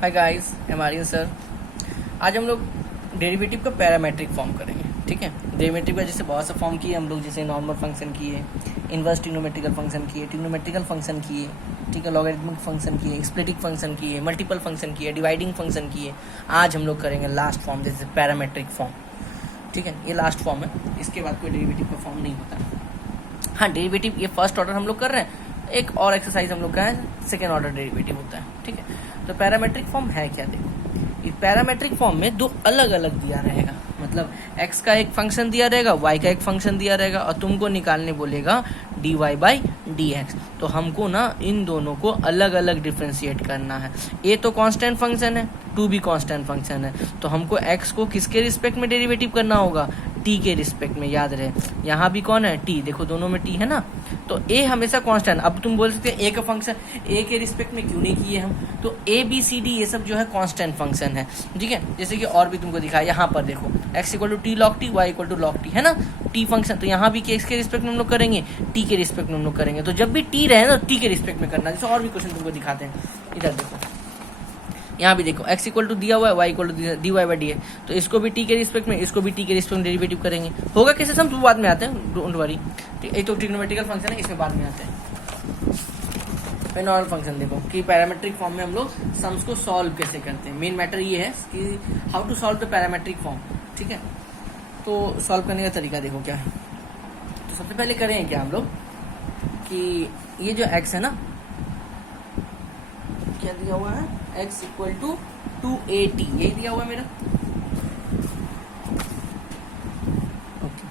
Hi guys, am Aryan sir. आज हम लोग डेरिवेटिव का पैरामेट्रिक फॉर्म करेंगे। ठीक है, डेरिवेटिव का जैसे बहुत सा फॉर्म किए हम लोग, जैसे नॉर्मल फंक्शन किए, इनवर्स ट्रिग्नोमेट्रिकल फंक्शन किए, ट्रिग्नोमेट्रिकल फंक्शन किए, ठीक है, लॉगरिथमिक फंक्शन किए, स्प्लिटिंग फंक्शन किए, मल्टीपल फंक्शन किए, डिवाइडिंग फंक्शन किए। आज हम लोग करेंगे लास्ट फॉर्म, जैसे पैरामेट्रिक फॉर्म। ठीक है, ये लास्ट फॉर्म है, इसके बाद कोई डेरिवेटिव का फॉर्म नहीं होता। हाँ, डेरिवेटिव ये फर्स्ट ऑर्डर हम लोग कर रहे हैं, एक और एक्सरसाइज हम लोग का है सेकेंड ऑर्डर डेरिवेटिव होता है। ठीक है, तो पैरामेट्रिक फॉर्म है क्या, देखो इस पैरामेट्रिक फॉर्म में दो अलग अलग दिया रहेगा, मतलब x का एक फंक्शन दिया रहेगा, y का एक फंक्शन दिया रहेगा, और तुमको निकालने बोलेगा dy/dx। तो हमको ना इन दोनों को अलग अलग डिफ्रेंशिएट करना है। a तो कांस्टेंट फंक्शन है, 2 भी कांस्टेंट फंक्शन है, तो हमको x को किसके रिस्पेक्ट में डेरिवेटिव करना होगा, t के रिस्पेक्ट में। याद रहे यहाँ भी कौन है, t, देखो दोनों में t है ना, तो a हमेशा कांस्टेंट। अब तुम बोल सकते हैं a का फंक्शन a के रिस्पेक्ट में क्यों नहीं किए हम, तो a b c d ये सब जो है कांस्टेंट फंक्शन है। ठीक है, जैसे कि और भी तुमको दिखाया, यहाँ पर देखो x = t log t, y = log t है ना, t फंक्शन, तो यहाँ भी x के रिस्पेक्ट में हम लोग करेंगे, t के रिस्पेक्ट में हम लोग करेंगे। तो जब भी t रहे ना, t के रिस्पेक्ट में करना। जैसे और भी क्वेश्चन तुमको दिखाते हैं, इधर देखो, यहाँ भी देखो x = दिया हुआ है, y = dy/dx, तो इसको भी t के रिस्पेक्ट में, इसको भी t के रिस्पेक्ट में डेरिवेटिव करेंगे। होगा कैसे हम तो बाद में आते हैं, डोंट वरी। ये तो ट्रिग्नोमेट्रिकल फंक्शन है, इसमें बाद में आते हैं। नॉर्मल फंक्शन देखो कि पैरामेट्रिक फॉर्म में हम लोग सम्स को सॉल्व कैसे करते हैं। मेन मैटर ये है कि how to solve the parametric form. ठीक है, तो सॉल्व करने का तरीका देखो क्या है। तो सबसे पहले करें क्या हम लोग कि ये जो x है ना, क्या दिया हुआ है, x = 2at, यही दिया हुआ है मेरा। ओके,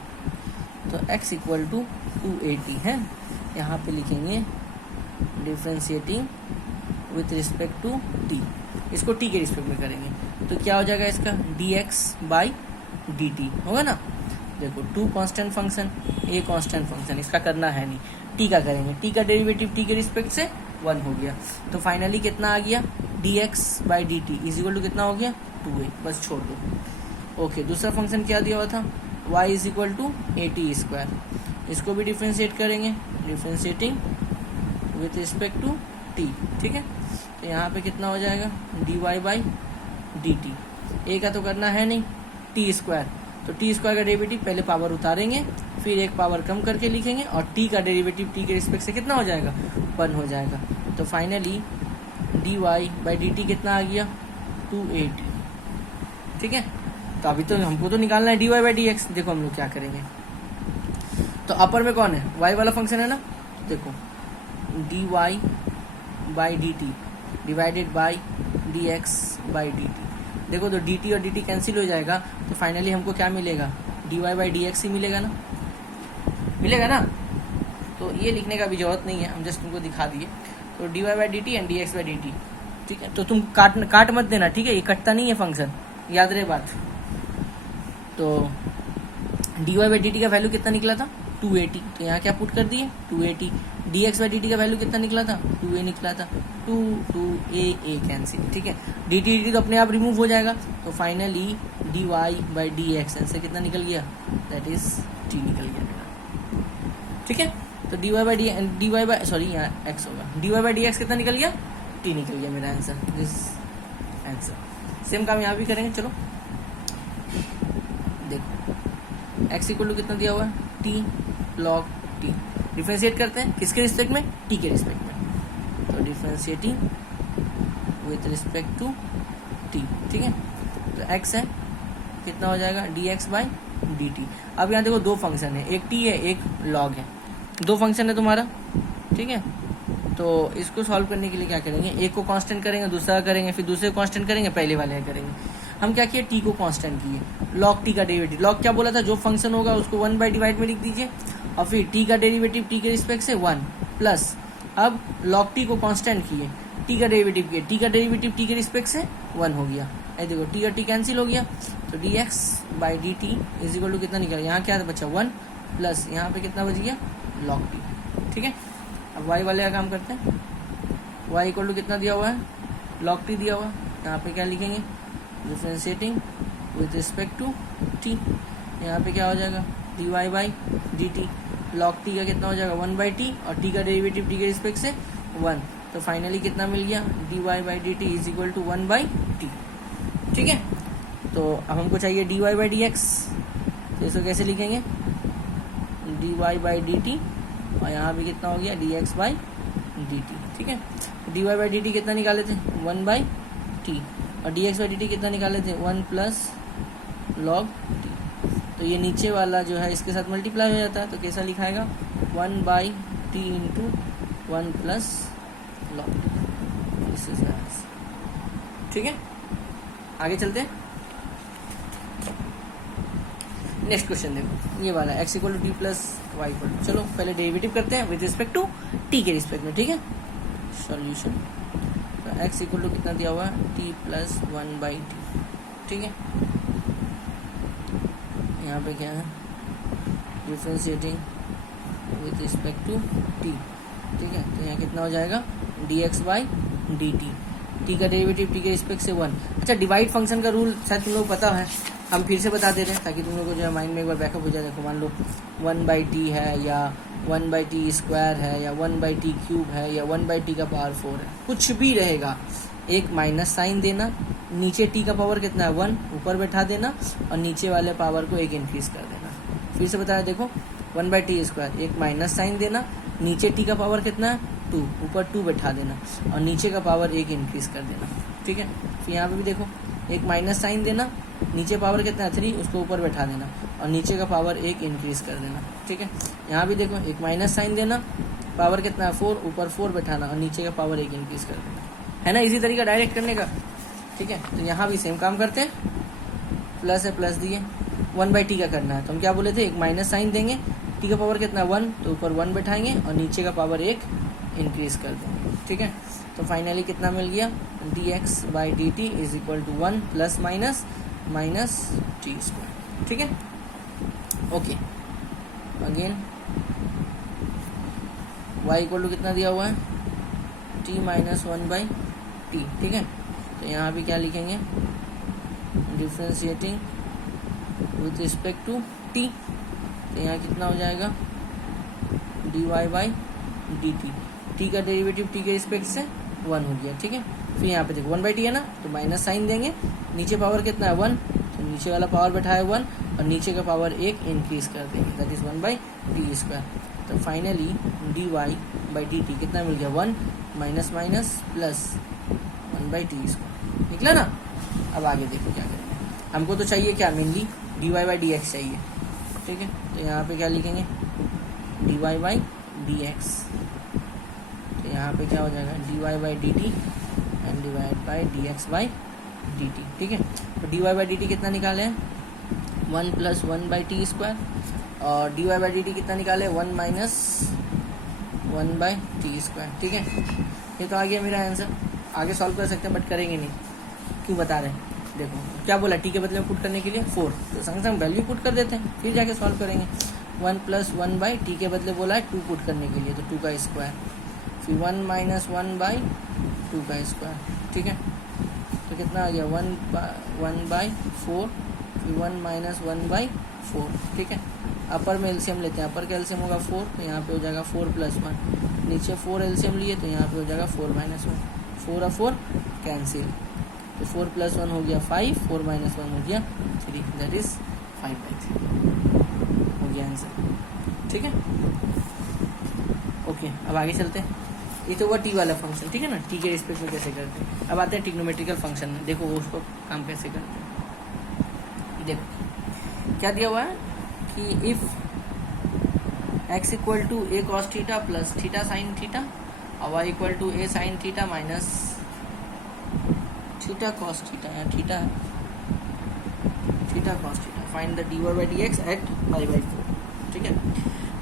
तो x = 2at है, यहाँ पे लिखेंगे differentiating with respect to t, इसको t के रिस्पेक्ट में करेंगे, तो क्या हो जाएगा इसका dx/dt होगा ना। देखो 2 constant function, a constant function, इसका करना है नहीं, t का करेंगे, t का डेरिवेटिव t के रिस्पेक्ट से 1 हो गया। तो फाइनली कितना आ गया, dx/dt = कितना हो गया, 2a, बस छोड़ दो। ओके, दूसरा फंक्शन क्या दिया हुआ था, y = at², इसको भी डिफ्रेंशिएट करेंगे, differentiating with respect to t। ठीक है, तो यहाँ पे कितना हो जाएगा dy/dt, a का तो करना है नहीं, t², तो t² का डेरिवेटिव पहले पावर उतारेंगे, फिर एक पावर कम करके लिखेंगे, और t का डेरिवेटिव t के रिस्पेक्ट से कितना हो जाएगा, 1 हो जाएगा। तो फाइनली dy/dt कितना आ गया, 2at। ठीक है, तो अभी तो हमको तो निकालना है dy/dx। देखो हम लोग क्या करेंगे, तो अपर में कौन है, y वाला फंक्शन है ना, देखो dy/dt डिवाइडेड बाई dx/dt। देखो तो dt और dt कैंसिल हो जाएगा, तो फाइनली हमको क्या मिलेगा, dy/dx ही मिलेगा ना, मिलेगा ना। तो ये लिखने का भी जरूरत नहीं है, हम जस्ट तुमको दिखा दिए। तो dy/dt एंड dx/dt। ठीक है, तो तुम काट मत देना, ठीक है, ये कटता नहीं है फंक्शन, याद रहे बात। तो dy/dt का वैल्यू कितना निकला था, 280, तो यहाँ क्या पुट कर दिए, 280। dx/dt का वैल्यू कितना निकला था, 2a निकला था, 2a कैंसिल। ठीक है, dt तो अपने आप रिमूव हो जाएगा, तो फाइनली dy/dx से कितना निकल गया, दैट इज t निकल गया मेरा। ठीक है, तो यहाँ x होगा, dy/dx कितना निकल गया, t निकल गया मेरा आंसर, दिस आंसर। सेम काम यहाँ भी करेंगे, चलो देखो x = कितना दिया हुआ है, t log t, डिफ्रेंशिएट करते हैं किसके रिस्पेक्ट में, t के रिस्पेक्ट में, तो differentiating with respect to t। ठीक है, तो x है, कितना हो जाएगा dx/dt। अब यहाँ देखो दो फंक्शन है, एक t है एक log है, दो फंक्शन है तुम्हारा। ठीक है, तो इसको सॉल्व करने के लिए क्या करेंगे, एक को कांस्टेंट करेंगे, दूसरा करेंगे, फिर दूसरे को कांस्टेंट करेंगे, पहले वाले करेंगे। हम क्या किए, t को कांस्टेंट किए, log t का डेरिवेटिव, log क्या बोला था, जो फंक्शन होगा उसको 1/डिवाइड में लिख दीजिए, और फिर t का डेरिवेटिव t के रिस्पेक्ट से 1 प्लस, अब log t को कांस्टेंट किए, t का डेरिवेटिव किए, t का डेरिवेटिव t के रिस्पेक्ट से 1 हो गया। ये देखो t और t कैंसिल हो गया, तो dx/dt = कितना निकला, यहाँ क्या बचा 1 प्लस यहाँ पे कितना बच गया, log t। ठीक है, अब y वाले का काम करते हैं, y = कितना दिया हुआ है, log t दिया हुआ है, यहाँ पे क्या लिखेंगे, differentiating with respect to t, यहाँ पे क्या हो जाएगा dy/dt, log t का कितना हो जाएगा 1/t, और t का डेरिवेटिव t के रिस्पेक्ट से 1, तो फाइनली कितना मिल गया, d y by d t is equal to 1/t। ठीक है, तो अब हमको चाहिए d y by d x, तो इसको कैसे लिखेंगे, d y by d t, और यहाँ भी कितना हो गया d x by d t. ठीक है, d y by d t कितना निकाले थे 1/t, और d x by d t कितना निकाले थे 1 प्लस लॉग टी। तो ये नीचे वाला जो है इसके साथ मल्टीप्लाई हो जाता है, तो कैसा लिखाएगा 1/t into 1 plus log T. ठीक है, आगे चलते हैं। नेक्स्ट क्वेश्चन देखो, ये वाला x equal to t plus y equal to, चलो पहले डेरिवेटिव करते हैं विद रिस्पेक्ट टू t के रिस्पेक्ट में। ठीक है, सॉल्यूशन, तो x इक्वल टू कितना दिया हुआ है t प्लस 1/t। ठीक है, यहाँ पे क्या है differentiating with respect to t। ठीक है, तो यहाँ कितना हो जाएगा dx बाई dt, t का डेरिवेटिव t के रिस्पेक्ट से 1। अच्छा, डिवाइड फंक्शन का रूल शायद तुम लोग पता है, हम फिर से बता दे रहे हैं ताकि तुम लोग को जो है माइंड में एक बार बैकअप हो जाए। देखो मान लो 1/t है या 1/t स्क्वायर है या 1/t क्यूब है या 1/t का पावर 4 है, कुछ भी रहेगा, एक माइनस साइन देना, नीचे t का पावर कितना है 1 ऊपर बैठा देना, और नीचे वाले पावर को एक इंक्रीज कर देना। फिर से बताया, देखो 1/t स्क्वायर, एक माइनस साइन देना, नीचे t का पावर कितना है 2 ऊपर 2 बैठा देना, और नीचे का पावर एक इंक्रीज कर देना। ठीक है, फिर यहाँ पे भी देखो एक माइनस साइन देना, नीचे पावर कितना है 3 उसको ऊपर बैठा देना, और नीचे का पावर एक इंक्रीज कर देना। ठीक है, यहाँ भी देखो एक माइनस साइन देना, पावर कितना है 4 ऊपर 4 बैठाना, और नीचे का पावर एक इंक्रीज कर देना, है ना, इसी तरीका डायरेक्ट करने का। ठीक है, तो यहाँ भी सेम काम करते हैं, प्लस है प्लस दिए, 1/t का करना है, तो हम क्या बोले थे एक माइनस साइन देंगे, t का पावर कितना 1 तो ऊपर 1 बैठाएंगे, और नीचे का पावर एक इंक्रीज कर देंगे। ठीक है, तो फाइनली कितना मिल गया dx by d t is equal to 1 plus minus minus t square. ठीक है, okay, again y equal to कितना दिया हुआ है t माइनस 1/t। ठीक है, तो यहाँ भी क्या लिखेंगे differentiating with respect to t, तो यहाँ कितना हो जाएगा dy बाई डी टी का डेरिवेटिव t के रिस्पेक्ट से 1 हो गया। ठीक है, फिर यहाँ पे देखो 1/t है ना, तो माइनस साइन देंगे, नीचे पावर कितना है 1, तो नीचे वाला पावर बैठा है 1, और नीचे का पावर एक इंक्रीज कर देंगे, दैट इज 1/t स्क्वायर। तो finally dy by d t कितना मिल गया 1 minus minus plus 1/t square. निकला ना। अब आगे देखो क्या करेंगे, हमको तो चाहिए क्या mainly dy by d x चाहिए। ठीक है, तो यहाँ पे क्या लिखेंगे dy बाई डी एक्स, तो यहाँ पे क्या हो जाएगा dy by d T and divide by d x by d t. ठीक है, तो dy बाई डी टी कितना निकाले हैं 1 प्लस 1/t स्क्वायर, और dy बाई डी टी कितना निकाले 1 माइनस 1/t स्क्वायर। ठीक है, ये तो आ गया मेरा आंसर। आगे सॉल्व कर सकते हैं बट करेंगे नहीं, क्यों बता रहे हैं। देखो क्या बोला t के बदले में पुट करने के लिए 4, तो संग संग वैल्यू पुट कर देते हैं फिर जाके सॉल्व करेंगे। 1 प्लस 1/t के बदले बोला है 2 पुट करने के लिए, तो 2 का स्क्वायर, फिर 1 माइनस 1/2 का स्क्वायर। ठीक है, तो कितना आ गया 1/4, फिर 1 माइनस 1/4। ठीक है, अपर में एलसीएम लेते हैं, अपर का एलसीएम होगा 4, तो यहाँ पे हो जाएगा 4 प्लस 1, नीचे 4 एलसीएम लिए तो यहाँ पे हो जाएगा 4 माइनस 1, 4 और 4 कैंसिल, तो 4 प्लस 1 हो गया 5, 4 माइनस 1 हो गया 3, दैट इज 5/3 हो गया आंसर। ठीक है, ओके, अब आगे चलते हैं। ये तो हुआ टी वाला फंक्शन। ठीक है ना, टी के रिस्पेक्ट में कैसे करते हैं। अब आते हैं ट्रिग्नोमेट्रिकल फंक्शन में, देखो वो उसको काम कैसे करते हैं। देखो क्या दिया हुआ है कि if x equal to a cos theta plus theta sine theta और y equal to a sine theta minus theta cos theta, या theta cos theta, find the dy by d x at π/4। ठीक है,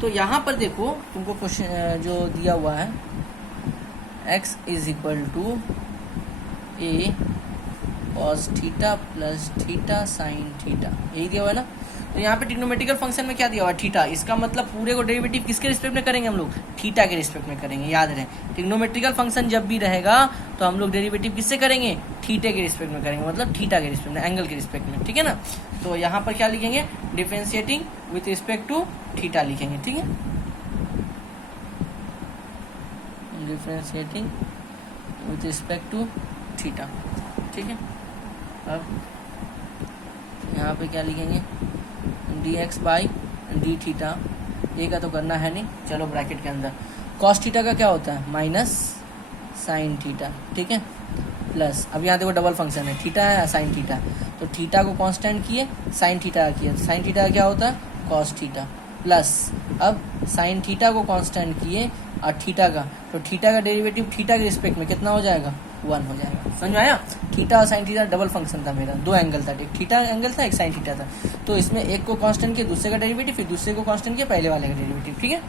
तो यहाँ पर देखो तुमको question जो दिया हुआ है x is equal to a cos theta plus theta sine theta, यही दिया हुआ है ना। तो यहाँ पे ट्रिग्नोमेट्रिकल फंक्शन में क्या दिया हुआ है थीटा, इसका मतलब पूरे को डेरिवेटिव किसके रिस्पेक्ट में करेंगे हम लोग, थीटा के रिस्पेक्ट में करेंगे। याद रहे ट्रिग्नोमेट्रिकल फंक्शन जब भी रहेगा तो हम लोग डेरिवेटिव किससे करेंगे, थीटे के रिस्पेक्ट में करेंगे, मतलब थीटा के रिस्पेक्ट में, एंगल के रिस्पेक्ट में। ठीक है ना, तो यहाँ पर क्या लिखेंगे differentiating with respect to theta लिखेंगे। ठीक है, differentiating with respect to theta, ठीक है। अब यहाँ पे क्या लिखेंगे, d x by d theta, a का तो करना है नहीं, चलो ब्रैकेट के अंदर कॉस थीटा का क्या होता है माइनस साइन थीटा, ठीक है, प्लस अब यहाँ देखो डबल फंक्शन है, थीटा है साइन थीटा, तो थीटा को कांस्टेंट किए, साइन थीटा किए, साइन थीटा क्या होता है कॉस थीटा, प्लस अब साइन थीटा को कांस्टेंट किए और थीटा का, तो थीटा का डेरिवेटिव थीटा के रिस्पेक्ट में कितना हो जाएगा 1 हो जाएगा, समझ में आया। थीटा और साइन थीटा डबल फंक्शन था मेरा, 2 एंगल था, एक थीटा एंगल था एक साइन थीटा था, तो इसमें एक को कांस्टेंट किया दूसरे का डेरिवेटिव, फिर दूसरे को कांस्टेंट किया पहले वाले का डेरिवेटिव, ठीक है।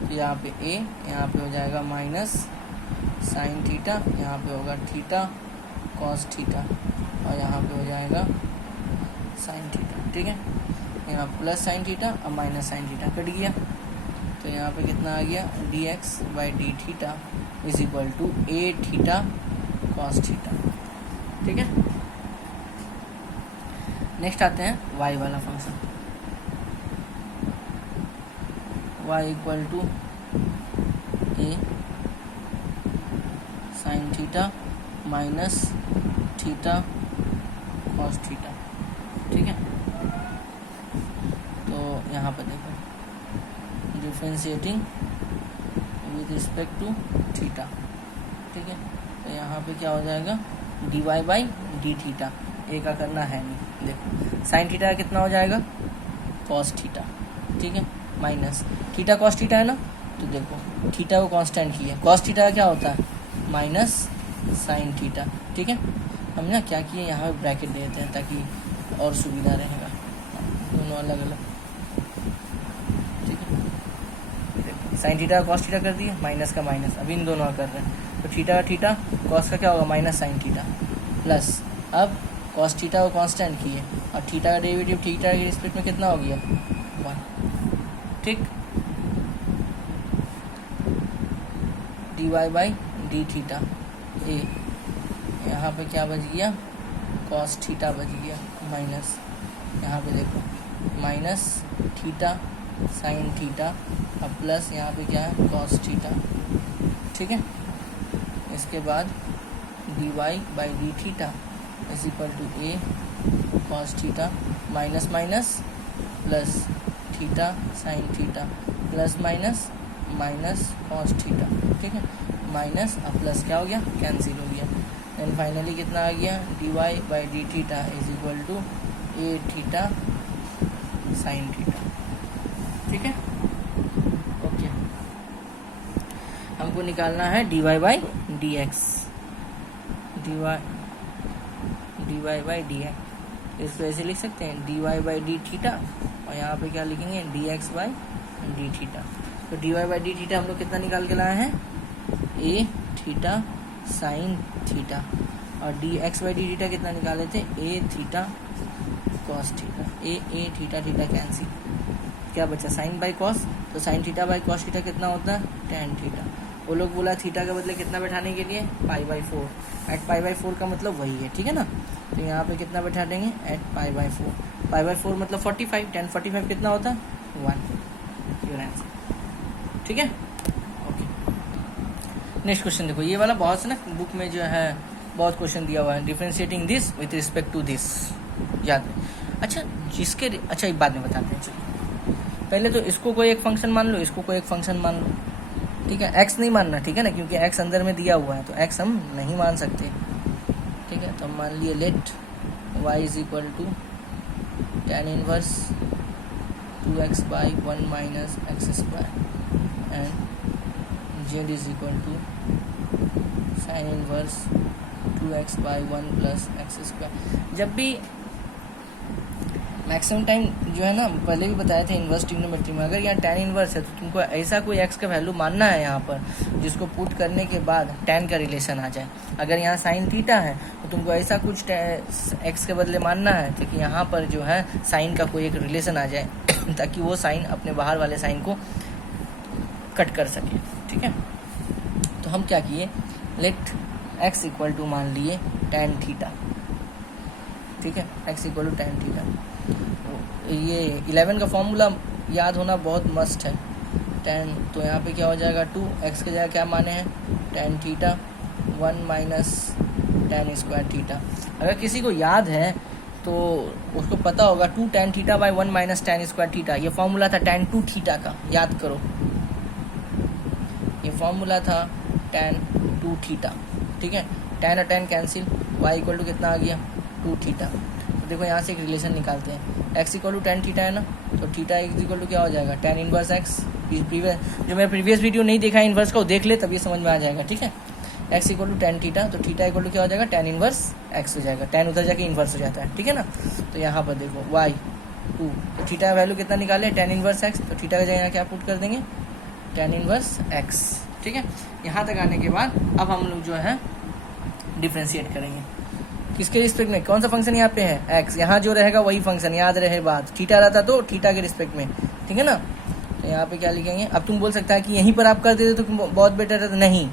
तो यहाँ पे ए, यहाँ पे हो जाएगा माइनस साइन थीटा, यहाँ पे होगा थीटा कॉस थीटा और यहाँ पे हो जाएगा साइन थीटा, ठीक है। यहाँ प्लस साइन थीटा और माइनस साइन थीटा कट गया, तो यहाँ पे कितना आ गया d x by d theta is equal to a theta cos theta, ठीक है। नेक्स्ट आते हैं वाई वाला function, y equal to a sine theta minus theta cos theta, ठीक है। तो यहाँ पर देखो differentiating with respect to theta, ठीक है। तो यहाँ पे क्या हो जाएगा d y by d theta, a का करना है नहीं, देखो साइन थीटा कितना हो जाएगा कॉस थीटा, ठीक है, माइनस थीटा कॉस थीटा है ना, तो देखो थीटा को कांस्टेंट किया, कॉस थीटा का क्या होता है माइनस साइन थीटा, ठीक है। हम ना क्या किए यहाँ पे ब्रैकेट दे देते हैं ताकि और सुविधा रहेगा, दोनों अलग अलग, ठीक है। साइन थीटा कॉस थीटा कर दिए, माइनस का माइनस, अभी इन दोनों कर रहे हैं, तो थीटा थीटा कॉस का क्या होगा माइनस साइन थीटा, प्लस अब कॉस थीटा को कांस्टेंट किए और थीटा का डेरिवेटिव थीटा के रिस्पेक्ट में कितना हो गया 1, ठीक। D y by d theta a, यहाँ पे क्या बच गया कॉस थीटा बच गया, माइनस यहाँ पे देखो माइनस थीटा साइन थीटा और प्लस यहाँ पे क्या है कॉस थीटा, ठीक है। इसके बाद d y by d theta is equal to a cos theta minus minus plus theta sine theta plus minus minus cos theta, ठीक है, माइनस और प्लस क्या हो गया कैंसिल हो गया, एंड फाइनली कितना आ गया d y by d theta is equal to a theta sine theta, ठीक है। ओके, हमको निकालना है d y by d x, d y by d x, इसको ऐसे लिख सकते हैं d y by d theta और यहाँ पे क्या लिखेंगे d x by d theta. तो d y by d theta हम लोग कितना निकाल के लाए हैं ए थीटा साइन थीटा और d x by d theta कितना निकाले थे ए थीटा कॉस थीटा, ए थीटा थीटा कैंसिल, क्या बचा साइन बाई कॉस, तो sign theta by cos theta कितना होता है टेन थीटा, वो लोग बोला थीटा के बदले कितना बैठाने के लिए pi by 4, at pi by 4 का मतलब वही है, ठीक है ना। तो यहाँ पे कितना बैठा देंगे at pi by 4, pi by 4 मतलब 45, 10 45 कितना होता है 1, योर आंसर, ठीक है। ओके, नेक्स्ट क्वेश्चन देखो, ये वाला बहुत से ना बुक में जो है बहुत क्वेश्चन दिया हुआ है, differentiating this with respect to this, याद है। अच्छा जिसके, अच्छा एक बाद में बताते हैं, चलिए पहले तो इसको कोई एक फंक्शन मान लो, इसको कोई एक फंक्शन मान लो, ठीक है। एक्स नहीं मानना, ठीक है ना, क्योंकि एक्स अंदर में दिया हुआ है तो एक्स हम नहीं मान सकते, ठीक है। तो हम मान लिए let y is equal to tan inverse 2x by 1 minus x square and z is equal to sine inverse 2x by 1 plus x square. जब भी मैक्सिमम टाइम जो है ना, पहले भी बताया था इन्वर्स ट्रिग्नोमेट्री में, अगर यहाँ tan इन्वर्स है तो तुमको ऐसा कोई x का वैल्यू मानना है यहाँ पर जिसको पुट करने के बाद tan का रिलेशन आ जाए। अगर यहाँ साइन थीटा है तो तुमको ऐसा कुछ x के बदले मानना है ताकि यहाँ पर जो है साइन का कोई एक रिलेशन आ जाए ताकि वो साइन अपने बाहर वाले साइन को कट कर सके, ठीक है। तो हम क्या किए, लेट x इक्वल टू मान लिए tan थीटा, ठीक है, x equal to tan theta. ये 11 का फॉर्मूला याद होना बहुत मस्ट है, टेन, तो यहाँ पे क्या हो जाएगा 2, एक्स की जगह क्या माने हैं tan theta 1 minus ten square theta. अगर किसी को याद है तो उसको पता होगा 2 tan theta by 1 minus ten square theta, ये फॉर्मूला था tan 2 थीटा का, याद करो ये फॉर्मूला था tan 2 थीटा, ठीक है। tan और tan cancel, y equal to कितना आ गया 2 थीटा। तो देखो यहाँ से एक रिलेशन निकालते हैं, x equal to tan theta है ना, तो थीटा x इक्वल टू क्या हो जाएगा tan इनवर्स x। जो मेरा प्रीवियस वीडियो नहीं देखा है इन्वर्स का वो देख ले, तब ये समझ में आ जाएगा, ठीक है। x equal to tan theta, तो थीटा इक्वल टू क्या हो जाएगा tan इनवर्स x हो जाएगा, tan उधर जाके इन्वर्स हो जाता है, ठीक है ना। तो यहाँ पर देखो y 2, तो थीटा का वैल्यू कितना निकाले tan इनवर्स x, तो थीटा का जगह यहाँ क्या पुट कर देंगे tan इनवर्स x, ठीक है। यहाँ तक आने के बाद अब हम लोग जो है डिफ्रेंशिएट करेंगे, किसके रिस्पेक्ट में, कौन सा फंक्शन यहाँ पे है x, यहाँ जो रहेगा वही फंक्शन, याद रहे बात, थीटा रहता तो थीटा के रिस्पेक्ट में, ठीक है ना। तो यहाँ पे क्या लिखेंगे, अब तुम बोल सकता है कि यहीं पर आप कर देते तो बहुत बेटर रहता, नहीं,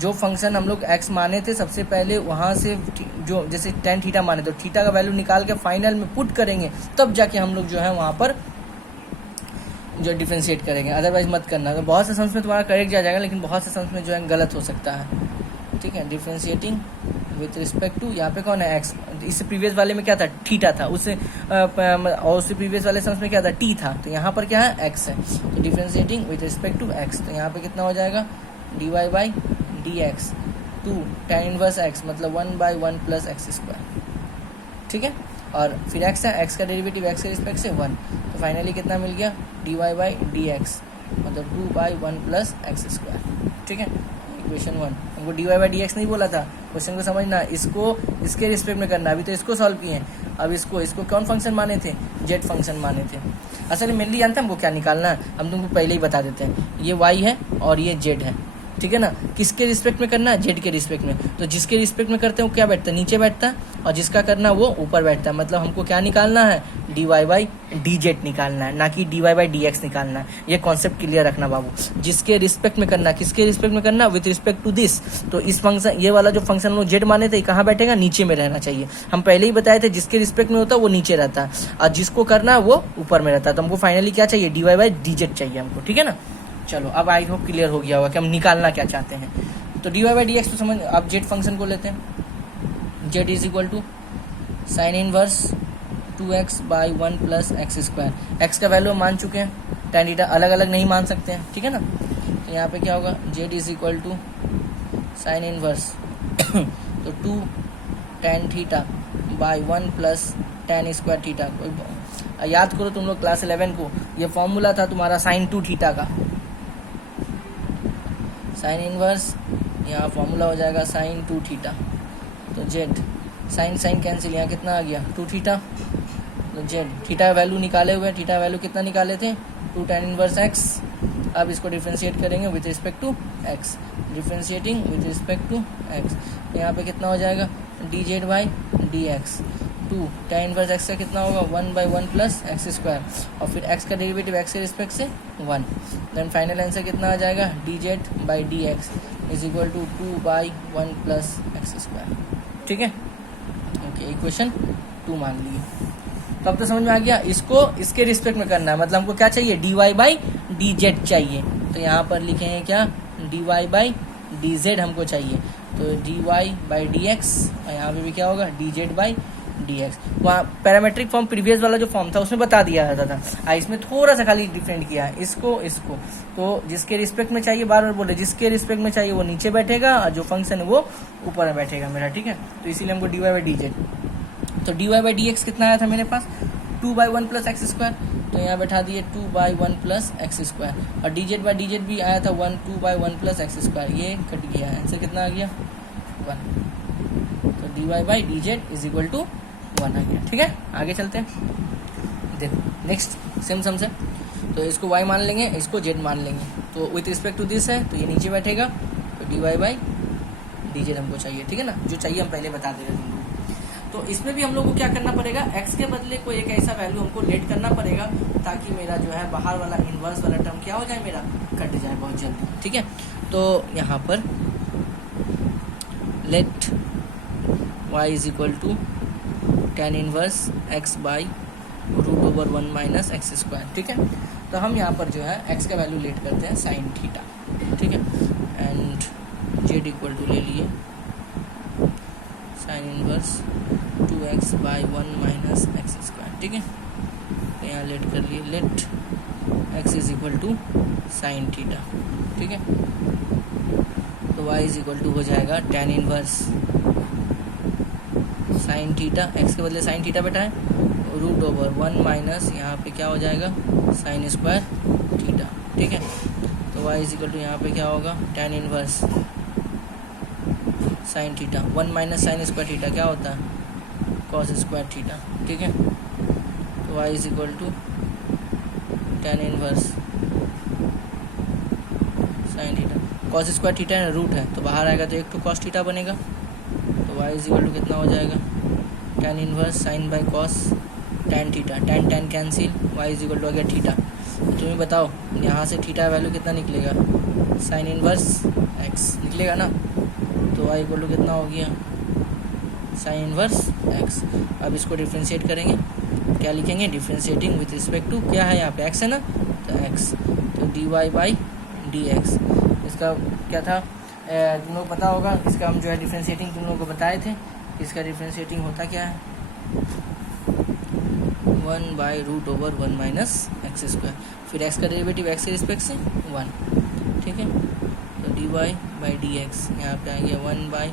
जो फंक्शन हम लोग x माने थे सबसे पहले वहाँ से जो जैसे tan थीटा माने तो थीटा का वैल्यू निकाल के फाइनल में पुट करेंगे, तब जाके हम लोग जो है वहाँ पर जो डिफ्रेंशिएट करेंगे, अदरवाइज मत करना। तो बहुत से सम्स में तुम्हारा करेक्ट जा जाएगा, लेकिन बहुत से सम्स में जो है गलत हो सकता है, ठीक है। डिफ्रेंशिएटिंग विथ रिस्पेक्ट टू, यहाँ पे कौन है x, इससे प्रीवियस वाले में क्या था थीटा था, उससे और उससे प्रीवियस वाले सम्स में क्या था t था, तो यहाँ पर क्या है x है। तो differentiating with respect to x, तो यहाँ पे कितना हो जाएगा dy by d x 2 tan inverse x, मतलब 1 बाई 1 प्लस एक्स स्क्वायर, ठीक है। और फिर x है, x का डेरिवेटिव x के रिस्पेक्ट से 1, तो फाइनली कितना मिल गया dy बाई डी एक्स, मतलब 2 बाई 1 प्लस एक्स स्क्वायर, ठीक है। इक्वेशन 1, हमको dy बाई डी एक्स नहीं बोला था, क्वेश्चन को समझना, इसको इसके रिस्पेक्ट में करना, अभी तो इसको सॉल्व किए हैं, अब इसको कौन फंक्शन माने थे, जेड फंक्शन माने थे। असल में मेनली जानते हैं हमको क्या निकालना है, हम तुमको पहले ही बता देते हैं, ये y है और ये z है, ठीक है ना। किसके रिस्पेक्ट में करना है, जेड के रिस्पेक्ट में, तो जिसके रिस्पेक्ट में करते हैं वो क्या बैठता है नीचे बैठता है, और जिसका करना वो ऊपर बैठता है, मतलब हमको क्या निकालना है dy बाई डी जेड निकालना है, ना कि dy बाई डी एक्स निकालना है। ये कॉन्सेप्ट क्लियर रखना बाबू, जिसके रिस्पेक्ट में करना, किसके रिस्पेक्ट में करना, विथ रिस्पेक्ट टू दिस। तो इस फंक्शन, ये वाला जो फंक्शन लोग जेड माने थे कहाँ बैठेगा, नीचे में रहना चाहिए। हम पहले ही बताए थे जिसके रिस्पेक्ट में होता है वो नीचे रहता है, और जिसको करना है वो ऊपर में रहता है। तो हमको फाइनली क्या चाहिए dy बाई डी जेड चाहिए हमको, ठीक है ना। चलो अब आई होप क्लियर हो गया होगा कि हम निकालना क्या चाहते हैं। तो dy बाई डी एक्स तो समझ, अब जेड फंक्शन को लेते हैं, z is equal to sine inverse 2x by 1 plus x square. X का वैल्यू मान चुके हैं, tan थीटा अलग अलग नहीं मान सकते हैं, ठीक है ना। तो यहाँ पे क्या होगा z is equal to sine inverse तो 2 tan theta by 1 plus tan square theta. कोई याद करो तुम लोग क्लास 11 को, ये फॉर्मूला था तुम्हारा साइन 2 थीटा का, साइन इनवर्स यहाँ फॉर्मूला हो जाएगा साइन 2 थीटा, तो जेड साइन साइन कैंसिल, यहाँ कितना आ गया 2 थीटा, तो जेड थीटा का वैल्यू निकाले हुए, थीटा का वैल्यू कितना निकाले थे 2 tan इनवर्स x। अब इसको डिफ्रेंशिएट करेंगे with respect to x, differentiating with respect to x, यहाँ पे कितना हो जाएगा d z by d x 2 tan inverse x का कितना होगा 1 बाई 1 प्लस एक्स स्क्वायर, और फिर x का डेरिवेटिव x के रिस्पेक्ट से 1, देन फाइनल आंसर कितना आ जाएगा d z by d x is equal to 2 by 1 plus x square, ठीक है। ओके, इक्वेशन 2 मान लिए, तो अब तो समझ में आ गया। इसको इसके रिस्पेक्ट में करना है, मतलब हमको क्या चाहिए dy बाई डी जेड चाहिए, तो यहाँ पर लिखेंगे क्या dy बाई डी जेड हमको चाहिए, तो dy बाई डी एक्स, और यहाँ पे भी क्या होगा D z by d x. वहाँ पैरामेट्रिक फॉर्म प्रीवियस वाला जो फॉर्म था उसमें बता दिया जाता था, इसमें थोड़ा सा खाली डिफरेंट किया है, इसको तो जिसके रिस्पेक्ट में चाहिए, बार बार बोले जिसके रिस्पेक्ट में चाहिए वो नीचे बैठेगा, और जो फंक्शन है वो ऊपर में बैठेगा मेरा, ठीक है। तो इसीलिए हमको dy बाई डी जेड, तो dy बाई डी एक्स कितना आया था मेरे पास 2 बाई 1 प्लस एक्स स्क्वायर, तो यहाँ बैठा दिए 2 बाई 1 प्लस एक्स स्क्वायर, और d z by d z भी आया था 2 बाई 1 प्लस एक्स स्क्वायर, ये कट गया, आंसर कितना आ गया 1, तो dy by d z is equal to 1 आ गया, ठीक है। आगे चलते हैं, देखो नेक्स्ट सेम सम से, तो इसको y मान लेंगे, इसको z मान लेंगे, तो विथ रिस्पेक्ट टू दिस है तो ये नीचे बैठेगा, तो dy बाई डी जेड हमको चाहिए, ठीक है ना, जो चाहिए हम पहले बता दे रहे हैं तुमको। तो इसमें भी हम लोग को क्या करना पड़ेगा, x के बदले कोई एक ऐसा वैल्यू हमको लेट करना पड़ेगा, ताकि मेरा जो है बाहर वाला इन्वर्स वाला टर्म क्या हो जाए, मेरा कट जाए बहुत जल्दी, ठीक है। तो यहाँ पर let y is equal to tan inverse x by root over 1 minus x square, ठीक है। तो हम यहाँ पर जो है x का वैल्यू लेट करते हैं साइन थीटा, ठीक है। एंड z इक्वल टू ले लिए sine inverse 2x by 1 minus x square, ठीक है। तो यहाँ लेट कर लिए, let x is equal to sine theta, ठीक है। तो y इज इक्वल टू हो जाएगा tan inverse sine theta, x के बदले साइन थीटा बैठा है, रूट ओवर 1 माइनस यहाँ पे क्या हो जाएगा साइन स्क्वायर थीटा, ठीक है। तो y इज इक्वल टू यहाँ पे क्या होगा tan inverse sine theta, 1 minus sine square theta क्या होता है कॉस स्क्वायर थीटा, ठीक है। तो y is equal to tan inverse sine theta, cos square theta है रूट है तो बाहर आएगा तो एक तो कॉस थीटा बनेगा। तो y इज इक्वल टू कितना हो जाएगा tan inverse sine by cos tan theta, tan tan cancel, y is equal to आ गया थीटा। तो तुम्हें बताओ यहाँ से थीटा वैल्यू कितना निकलेगा साइन इनवर्स x निकलेगा ना। तो y इक्वल टू कितना हो गया साइन इनवर्स x। अब इसको डिफ्रेंशिएट करेंगे, क्या लिखेंगे डिफ्रेंशिएटिंग विथ रिस्पेक्ट टू क्या है यहाँ पे x है ना, तो x, तो dy बाई डी एक्स। इसका क्या था तुम लोग पता होगा, इसका हम जो है डिफ्रेंशिएटिंग तुम लोगों को बताए थे। इसका डिफ्रेंशिएटिंग होता क्या है 1 by root over 1 minus x square, फिर x का डेरिवेटिव x के रिस्पेक्ट से 1, ठीक है। तो dy बाई डी एक्स यहाँ पे आ गया 1 by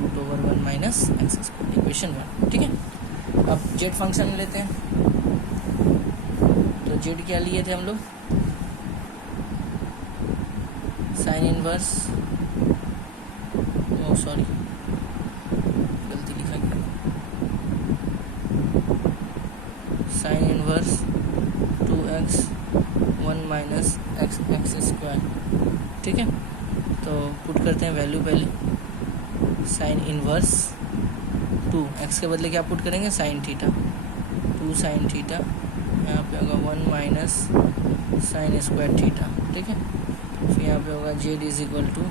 root over 1 minus x square, equation 1, ठीक है। अब z फंक्शन लेते हैं, तो z क्या लिए थे हम लोग साइन इनवर्स, ओ सॉरी गलती लिखा गया, sign inverse 2x 1 minus x x square, ठीक है। तो पुट करते हैं वैल्यू पहले, साइन इनवर्स 2 x के बदले क्या पुट करेंगे साइन थीटा, 2 साइन थीटा, यहाँ पे होगा 1 माइनस साइन स्क्वायर थीटा, ठीक है। फिर यहाँ पे होगा z is equal to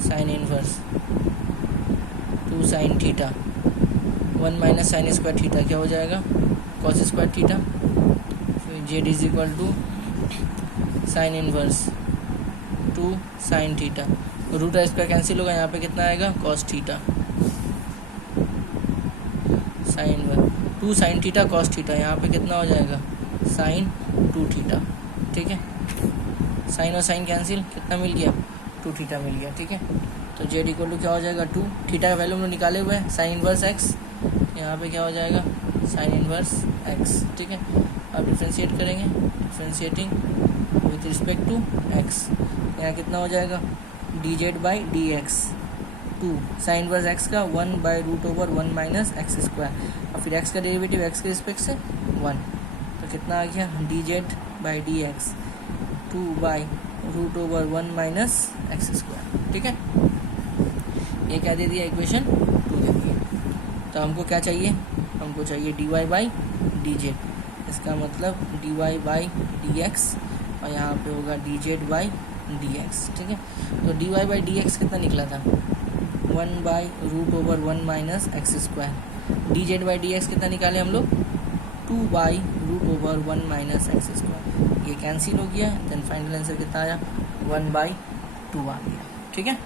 sine inverse 2 sine theta, 1 minus sine square theta क्या हो जाएगा कॉस स्क्वायर थीटा, फिर z is equal to sine inverse 2 sine theta, root square cancel होगा, यहाँ पे कितना आएगा cos theta, sine inverse 2 sine theta cos theta, यहाँ पे कितना हो जाएगा साइन 2 थीटा, ठीक है। साइन और साइन कैंसिल, कितना मिल गया 2 थीटा मिल गया, ठीक है। तो z इक्वल टू क्या हो जाएगा 2 थीटा का वैल्यू हम लोग निकाले हुए हैं साइन इनवर्स x, यहाँ पे क्या हो जाएगा साइन इनवर्स x, ठीक है। अब डिफ्रेंशिएट करेंगे, differentiating with respect to x, यहाँ कितना हो जाएगा dz by d x, 2 sine inverse x का 1 by root over 1 minus x square, और फिर x का डेरिवेटिव x के रिस्पेक्ट से 1, तो कितना आ गया dz by d x 2 by root over 1 minus x square, ठीक है। ये क्या दे दिया इक्वेशन 2 दे दिया। तो हमको क्या चाहिए, हमको चाहिए dy बाई डी जेड, इसका मतलब dy बाई डी एक्स, और यहाँ पे होगा dz बाई डी एक्स, ठीक है। तो dy बाई डी एक्स कितना निकला था 1 by root over 1 minus x square, dz by d x कितना निकाले हम लोग 2 by root over 1 minus x square, ये कैंसिल हो गया, देन फाइनल आंसर कितना आया 1 बाई 2 आ गया, ठीक है।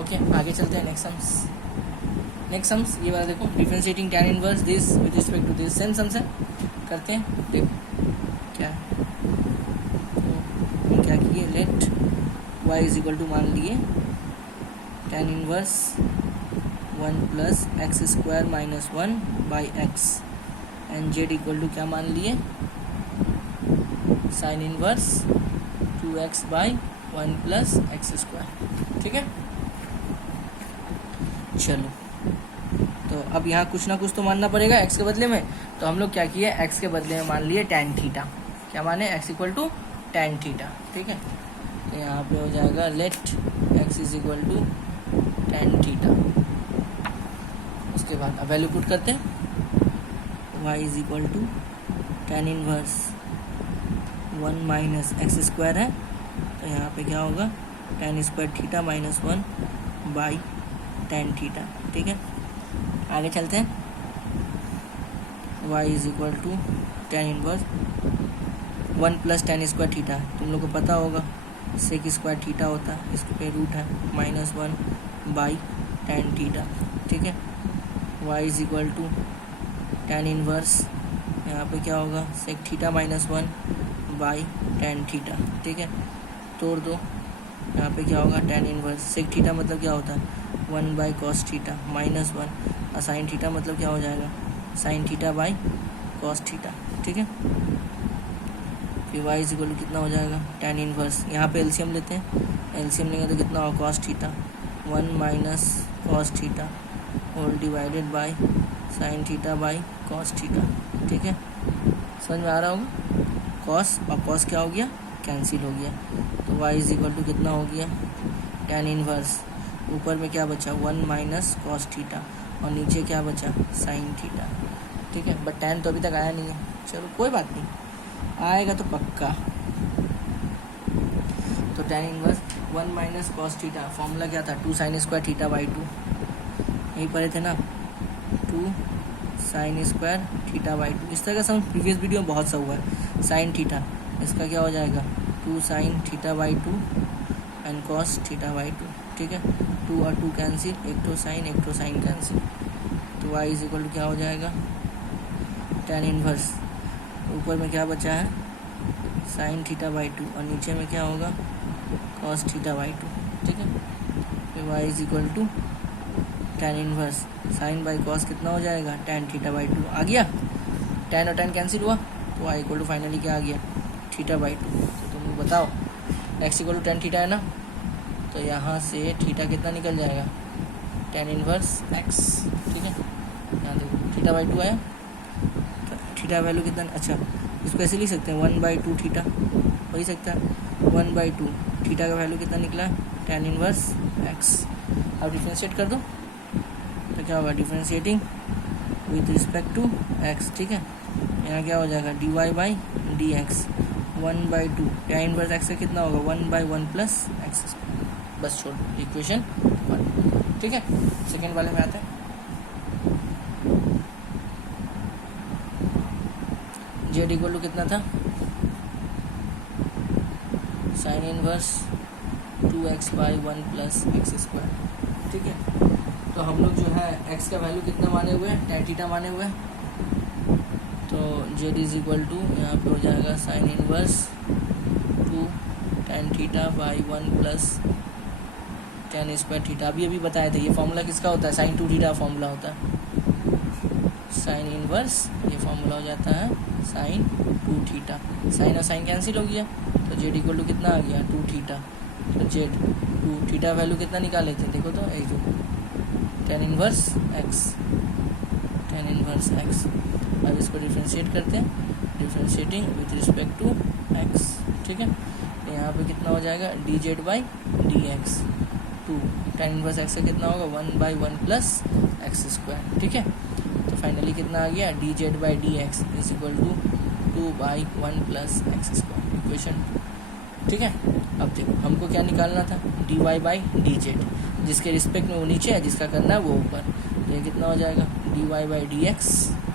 ओके आगे चलते हैं नेक्स्ट सम्स ये वाला देखो, differentiating tan inverse this with respect to this, same sums है, करते हैं, देखो क्या है। तो क्या किए, let y is equal to मान लिए tan inverse 1 plus x square minus 1 by x, and z equal to क्या मान लिए sine inverse 2x by 1 plus x square, ठीक है। चलो तो अब यहाँ कुछ ना कुछ तो मानना पड़ेगा x के बदले में, तो हम लोग क्या किए x के बदले में मान लिए tan थीटा, क्या माने x equal to tan theta, ठीक है। तो यहाँ पे हो जाएगा let x is equal to tan theta, उसके बाद अब वैल्यू पुट करते हैं y is equal to tan inverse 1 minus x square है, तो यहाँ पे क्या होगा tan square theta minus 1 by tan theta, ठीक है। आगे चलते हैं y is equal to tan inverse 1 plus tan square theta, तुम लोग को पता होगा सेक स्क्वायर थीटा होता है, इस पे रूट है -1 बाई टेन थीटा, ठीक है। y is equal to tan inverse, यहाँ पे क्या होगा sec theta -1 by tan theta, ठीक है। तोड़ दो, यहाँ पे क्या होगा टेन इनवर्स, सेक थीटा मतलब क्या होता है 1 बाई कॉस थीटा -1, और साइन थीटा मतलब क्या हो जाएगा sign theta by cos theta, ठीक है। फिर y इज इक्वल टू कितना हो जाएगा टेन इनवर्स, यहाँ पे एलसीएम लेते हैं, एलसीएम लेंगे तो कितना होगा cos theta 1 minus cos theta whole divided by sine theta by cos theta, ठीक है। समझ में आ रहा होगा, कॉस और कॉस क्या हो गया कैंसिल हो गया, तो y इज इक्वल टू कितना हो गया टेन इनवर्स, ऊपर में क्या बचा 1 माइनस कॉस थीटा और नीचे क्या बचा साइन थीटा, ठीक है। बट टेन तो अभी तक आया नहीं है, चलो कोई बात नहीं, आएगा तो पक्का। तो ten inverse 1 minus cos theta, formula क्या था 2 साइन स्क्वायर थीटा बाई 2, यही पढ़े थे ना 2 साइन स्क्वायर थीटा बाई 2, इस तरह का सम प्रीवियस वीडियो में बहुत सा हुआ है। साइन थीटा इसका क्या हो जाएगा 2 sine theta by 2 and cos theta by 2, ठीक है। 2 और 2 कैंसिल, एक तो साइन कैंसिल, तो y इज इक्वल टू क्या हो जाएगा टेन इनवर्स, ऊपर में क्या बचा है साइन थीटा बाई 2 और नीचे में क्या होगा कॉस थीटा बाई 2, ठीक है। फिर y is equal to tan inverse sine by cos कितना हो जाएगा टेन थीटा बाई 2, आ गया, टेन और टेन कैंसिल हुआ, तो y इक्वल टू फाइनली क्या आ गया थीटा बाई 2। तो तुम बताओ x equal to tan theta है ना, तो यहाँ से थीटा कितना निकल जाएगा टेन इनवर्स x, ठीक है। यहाँ देखो थीटा बाई 2 आया, तो थीटा वैल्यू कितना, अच्छा इसको ऐसे लिख सकते हैं 1 बाई 2 थीटा, हो ही सकता है 1 बाई 2 थीटा का वैल्यू कितना निकला टेन इनवर्स x। अब डिफ्रेंशिएट कर दो तो क्या होगा differentiating with respect to x, ठीक है। यहाँ क्या हो जाएगा dy by d x 1 by 2 tan inverse x का कितना होगा 1 बाई 1 प्लस एक्स, बस छोड़ इक्वेशन 1, ठीक है। सेकेंड वाले में आते हैं, जेड इक्वल टू कितना था sign inverse 2x by 1 plus x square, ठीक है। तो हम लोग जो है x का वैल्यू कितना माने हुए हैं टेन थीटा माने हुए हैं, तो जेड इज इक्वल टू यहाँ पे हो जाएगा sign inverse 2 tan theta by 1 plus tan square theta. अभी बताया था ये फॉर्मूला किसका होता है साइन 2 थीटा फॉर्मूला होता है, साइन इनवर्स ये फॉर्मूला हो जाता है साइन 2 थीटा, साइन और साइन कैंसिल हो गया, तो जेड इक्वल टू कितना आ गया 2 थीटा, तो जेड 2 थीटा वैल्यू कितना निकाले थे देखो तो एक जो टेन इनवर्स एक्स। अब इसको डिफ्रेंशिएट करते हैं, differentiating with respect to x, ठीक है। तो यहाँ पे कितना हो जाएगा d z by d x 2 tan inverse x का कितना होगा 1 बाई 1 प्लस एक्स स्क्वायर, ठीक है। तो फाइनली कितना आ गया d z by d x is equal to 2 by 1 plus x square, equation 2, ठीक है। अब देखो हमको क्या निकालना था d y by d z, जिसके रिस्पेक्ट में वो नीचे है, जिसका करना है वो ऊपर, तो ये कितना हो जाएगा d y by d x,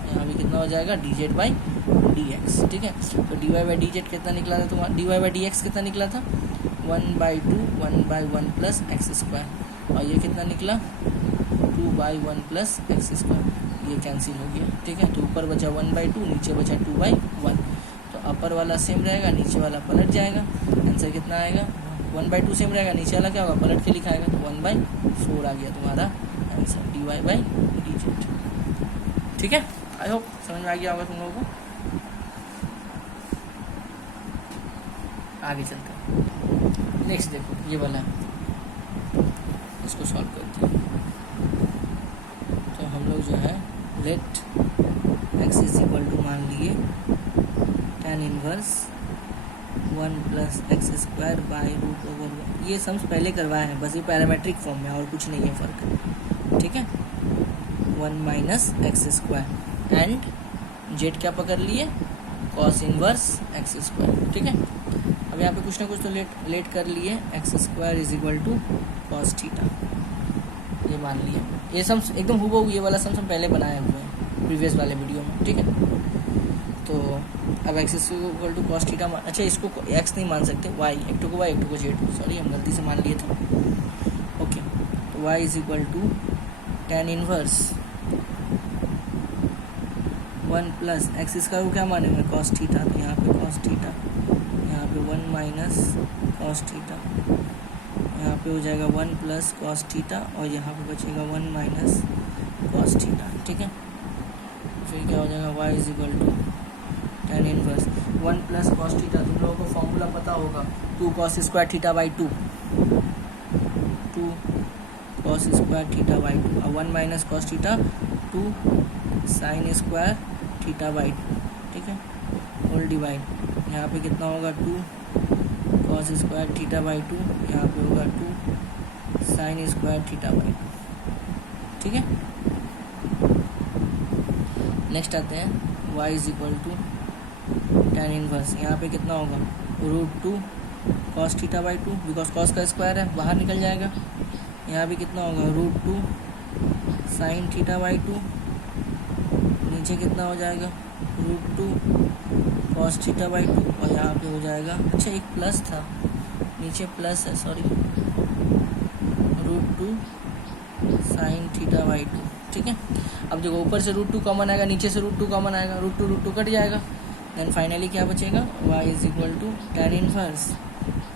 यहाँ भी कितना हो जाएगा d z by d x, ठीक है। तो d y by d z कितना निकला था तुम्हारा, d y by d x कितना निकला था 1 by 2 1 by 1 plus x square, और ये कितना निकला 2 बाई 1 प्लस एक्स स्क्वायर, ये कैंसिल हो गया, ठीक है। तो ऊपर बचा 1 बाई 2 नीचे बचा 2 बाई 1, तो अपर वाला सेम रहेगा नीचे वाला पलट जाएगा, आंसर कितना आएगा 1 बाई 2 सेम रहेगा, नीचे वाला क्या होगा पलट के लिखा आएगा, तो 1 बाई 4 आ गया तुम्हारा answer d y by d z, ठीक है। आई होप समझ में आ गया होगा तुम लोगों को। आगे चलते हैं, नेक्स्ट देखो ये वाला है, इसको सॉल्व करते हैं। तो हम लोग जो है let x is equal to मान लिए tan inverse 1 plus x square by root over 1, ये सम्स पहले करवाए हैं, बस ये पैरामेट्रिक फॉर्म में, और कुछ नहीं है फ़र्क, ठीक है। 1 minus x square and Z क्या पकड़ लिए कॉस इनवर्स एक्स स्क्वायर, ठीक है। अब यहाँ पे कुछ ना कुछ तो लेट कर लिए x square is equal to cos theta, ये मान लिया। ये सम्स एकदम हुबहू ये वाला सम्स हम पहले बनाए हुए हैं प्रीवियस वाले वीडियो में, ठीक है। तो अब x equal to cos theta, अच्छा इसको एक्स नहीं मान सकते, वाई, एक टू को वाई एक टू को जेड, सॉरी हम गलती से मान लिए थे। ओके, तो y is equal to tan inverse 1 plus x square को क्या मानेंगे कॉस थीटा, तो यहाँ पे कॉस थीटा, यहाँ पे 1 माइनस कॉस थीटा, यहाँ पे हो जाएगा 1 प्लस कॉस थीटा और यहाँ पे बचेगा 1 माइनस कॉस थीटा। ठीक है, फिर क्या हो जाएगा y is equal to tan inverse 1 plus cos theta, तुम लोगों को फॉर्मूला पता होगा 2 cos square theta by 2, 2 cos square theta by 2 और 1 minus cos theta 2 sine square theta by 2। ठीक है, होल डिवाइड, यहाँ पे कितना होगा 2 कॉस स्क्वायर थीटा बाई 2, यहाँ पे होगा 2 साइन स्क्वायर थीटा बाई 2। ठीक है, नेक्स्ट आते हैं y is equal to tan inverse, यहाँ पे कितना होगा √2 cos theta by 2, because cos का स्क्वायर है बाहर निकल जाएगा। यहाँ पे कितना होगा √2 साइन थीटा बाई 2, नीचे कितना हो जाएगा √2 कॉस थीटा बाई 2 और यहाँ पे हो जाएगा, अच्छा एक प्लस था नीचे प्लस है, सॉरी, √2 साइन थीटा बाई 2। ठीक है, अब देखो ऊपर से √2 कॉमन आएगा, नीचे से √2 कॉमन आएगा, √2 कट जाएगा, देन फाइनली क्या बचेगा y is equal to tan inverse,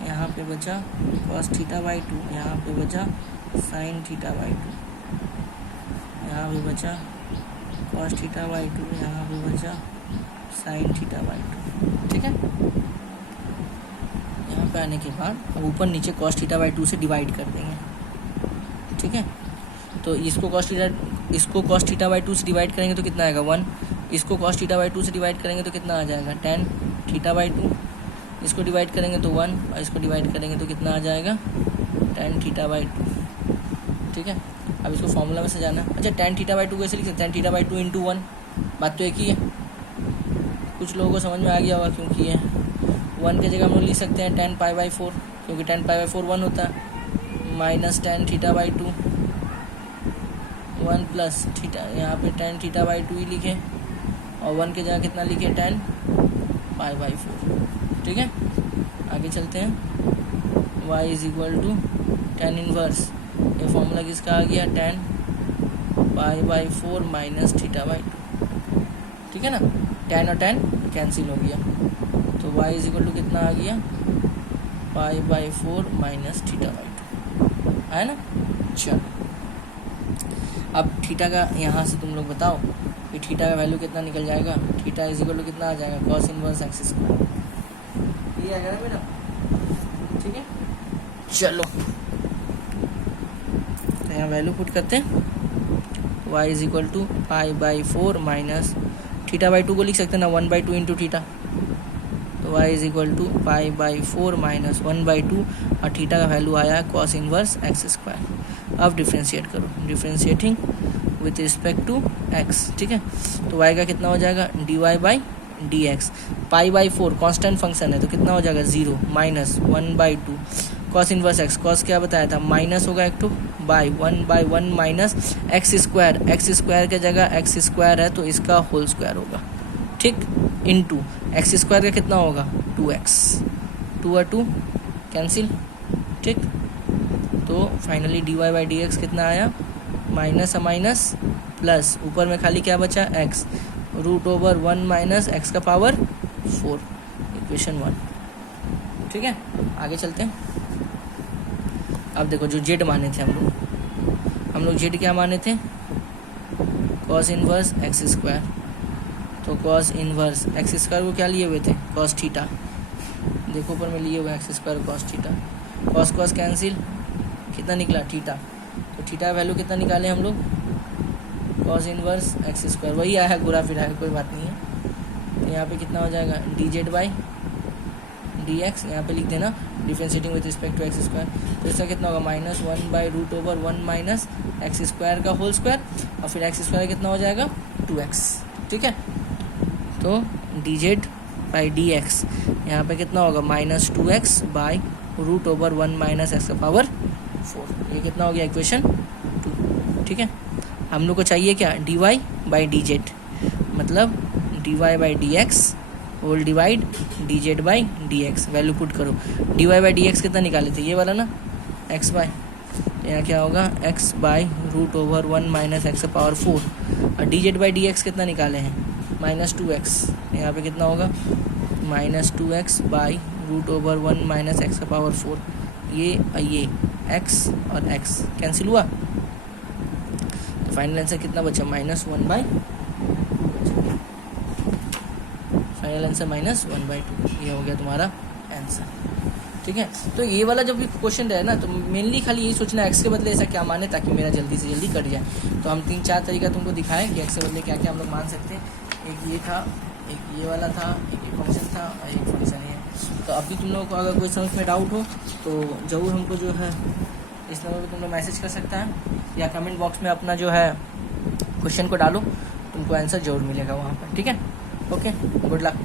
यहाँ पे बचा cos थीटा बाई 2, यहाँ पे बचा sin थीटा बाई 2, यहाँ पे बचा cos थीटा बाई 2, यहाँ पे बचा sin थीटा बाई 2। ठीक है, यहाँ पे आने के बाद अब ऊपर नीचे cos थीटा बाई 2 से डिवाइड कर देंगे। ठीक है, तो इसको cos थीटा बाई 2 से डिवाइड करेंगे तो कितना आएगा 1, इसको cos थीटा बाई 2 से डिवाइड करेंगे तो कितना आ जाएगा tan थीटा बाई 2, इसको डिवाइड करेंगे तो 1 और इसको डिवाइड करेंगे तो कितना आ जाएगा tan थीटा बाई 2। ठीक है, अब इसको फॉर्मूला में से जाना, अच्छा tan थीटा बाई 2 कैसे लिख सकते हैं, tan थीटा बाई 2 इंटू 1, बात तो एक ही है, कुछ लोगों को समझ में आ गया होगा क्योंकि ये 1 की जगह हम लोग लिख सकते हैं tan पाई बाई 4, क्योंकि tan पाई बाई 4 1 होता है, minus tan theta by 2 1 plus theta, यहाँ पे tan थीटा बाई 2 ही लिखे और 1 की जगह कितना लिखे tan पाई बाई 4। ठीक है, आगे चलते हैं, y is equal to tan inverse, ये फॉर्मूला किसका आ गया tan pi by 4 minus theta by 2। ठीक है ना, tan और tan कैंसिल हो गया, तो y इज इक्वल टू कितना आ गया पाई बाई 4 माइनस थीटा बाई 2, है ना। चलो अब थीटा का यहाँ से तुम लोग बताओ कि थीटा का वैल्यू कितना निकल जाएगा, थीटा इज इक्वल टू कितना आ जाएगा कॉस इनवर्स एक्स स्क्वायर, ये आएगा ना बेटा। ठीक है, चलो तो यहाँ वैल्यू पुट करते हैं, y is equal to pi by 4 minus theta by 2 को लिख सकते हैं ना 1/2 इंटू थीटा, तो y is equal to pi by 4 minus 1/2 और थीटा का वैल्यू आया कॉस इनवर्स एक्स स्क्वायर। अब डिफ्रेंशिएट करो, differentiating with respect to x। ठीक है, तो y का कितना हो जाएगा dy by d x, pi by 4 constant function है तो कितना हो जाएगा 0 minus 1/2 cos inverse x, cos क्या बताया था माइनस होगा एक two by 1/1 minus x square के जगह एक्स स्क्वायर है तो इसका होल स्क्वायर होगा। ठीक, इनटू एक्स स्क्वायर का कितना होगा 2x, 2 और 2 कैंसिल। ठीक, तो finally dy by d x कितना आया माइनस माइनस प्लस, ऊपर में खाली क्या बचा x, √1 माइनस एक्स का पावर 4, इक्वेशन 1। ठीक है, आगे चलते हैं। अब देखो जो जेड माने थे हम लोग जेड क्या माने थे कॉस इनवर्स एक्स स्क्वायर, तो कॉस इनवर्स एक्स स्क्वायर को क्या लिए हुए थे कॉस थीटा, देखो ऊपर में लिए हुए x square cos theta, cos cos cancel, कितना निकला थीटा, तो थीटा वैल्यू कितना निकाले हम लोग कॉस इनवर्स एक्स स्क्वायर, वही आया है घुरा फिरा है, कोई बात नहीं है। तो यहाँ पे कितना हो जाएगा d z by d x, यहाँ पे लिख देना differentiating with respect to x square, तो इसका कितना होगा -1/√1 माइनस एक्स स्क्वायर का होल स्क्वायर और फिर एक्स स्क्वायर कितना हो जाएगा 2x। ठीक है, तो D z by d x यहाँ पे कितना होगा -2x बाई √1 माइनस एक्स का पावर 4, ये कितना हो गया इक्वेशन 2। ठीक है, हम लोग को चाहिए क्या dy बाई डी जेड, मतलब d y by d x whole divide d z by d x. Value put करो, d y by d x कितना निकाले थे, ये वाला ना, एक्स बाई, यहाँ क्या होगा x by root over 1 minus x power 4, और d z by d x कितना निकाले हैं -2x, यहाँ पे कितना होगा -2x by root over 1 minus x power 4, ये x और x कैंसिल हुआ, तो फाइनल आंसर कितना बचा -1/2 बचा, फाइनल आंसर -1/2, ये हो गया तुम्हारा आंसर। ठीक है, तो ये वाला जब भी क्वेश्चन रहे ना, तो मेनली खाली यही सोचना x के बदले ऐसा क्या माने ताकि मेरा जल्दी से जल्दी कट जाए। तो हम 3-4 तरीका तुमको दिखाएं कि x के बदले क्या क्या हम लोग मान सकते हैं। एक ये था, एक ये वाला था, एक ये फंक्शन था और एक फंक्शन है। तो अभी तुम लोगों को अगर कोई समझ में डाउट हो तो जरूर हमको जो है इस नंबर पर तुम लोग मैसेज कर सकता है या कमेंट बॉक्स में अपना जो है क्वेश्चन को डालो, तुमको आंसर जरूर मिलेगा वहाँ पर। ठीक है, ओके, गुड लक।